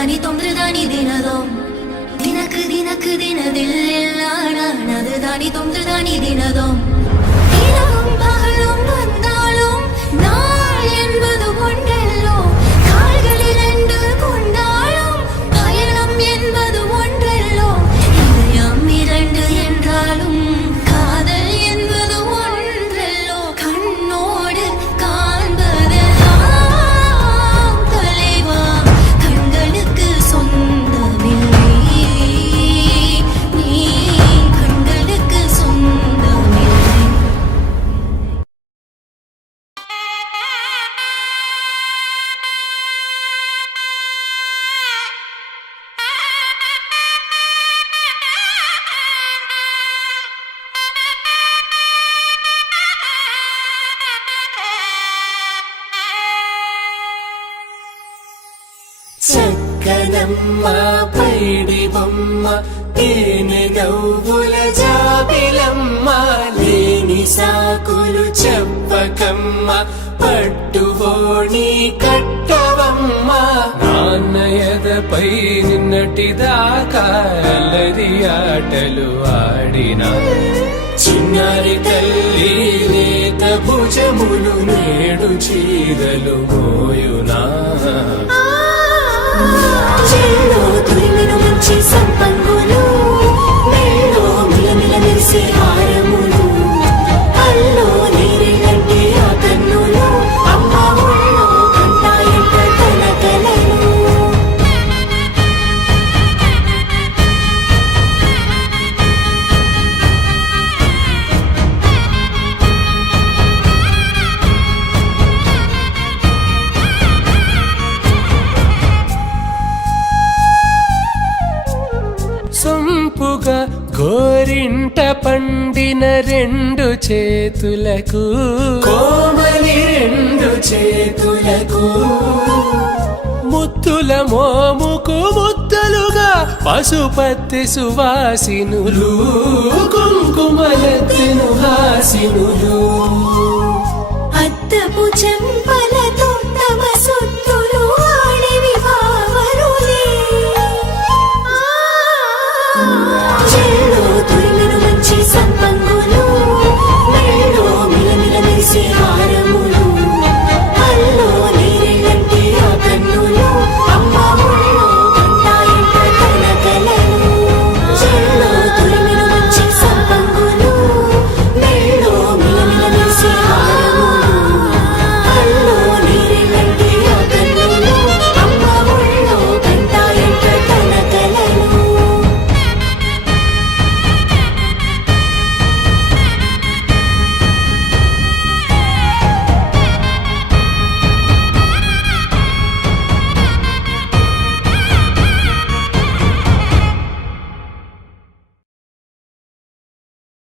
దాని తొమ్మిది దినదోం தினக்கு தினக்கு தினதில்லான அது தானி தொங்குதானி தினதோம் இரவும் பகலும் வந்தாலும் நாள் என்பது ஒன்றல்லோ கால்களில் ரெண்டு கொண்டாலும் பயணம் என்பது ஒன்றல்லோ இதயம் இரண்டு என்றாலும் காதல் என்பது ஒன்றல்லோ கண்ணோடு காண்பதெல்லாம் தலைவா கண்களுக்கு சொந்தமில்லை చక్కనమ్మ పైడి బొమ్మ తేనె నవ్వుల జాబిలమ్మ లేని సాకులు చెప్పకమ్మ పట్టువోణి కట్టవమ్మ నాన్నయదపై నిన్నటిదాకా అల్లరి ఆటలు ఆడినా చిన్నారి తల్లి లేత భుజములు నేడు చీరలు మోయునా చెల్లో తురిమిన మంచి సంపంగులు మెల్లో మిలమిల మెరిసే హారములు అల్లో నీరేంటే ఆ కన్నులు అమ్మ ఒళ్ళో కంటాయంట తన కలలు సొంపుగా గోరింట పండిన రెండు చేతులకు కోమలి రెండు చేతులకు ముత్తుల మోముకు ముద్దలుగా పశుపతి సువాసినులు కుంకుమలెత్తెను హాసినులు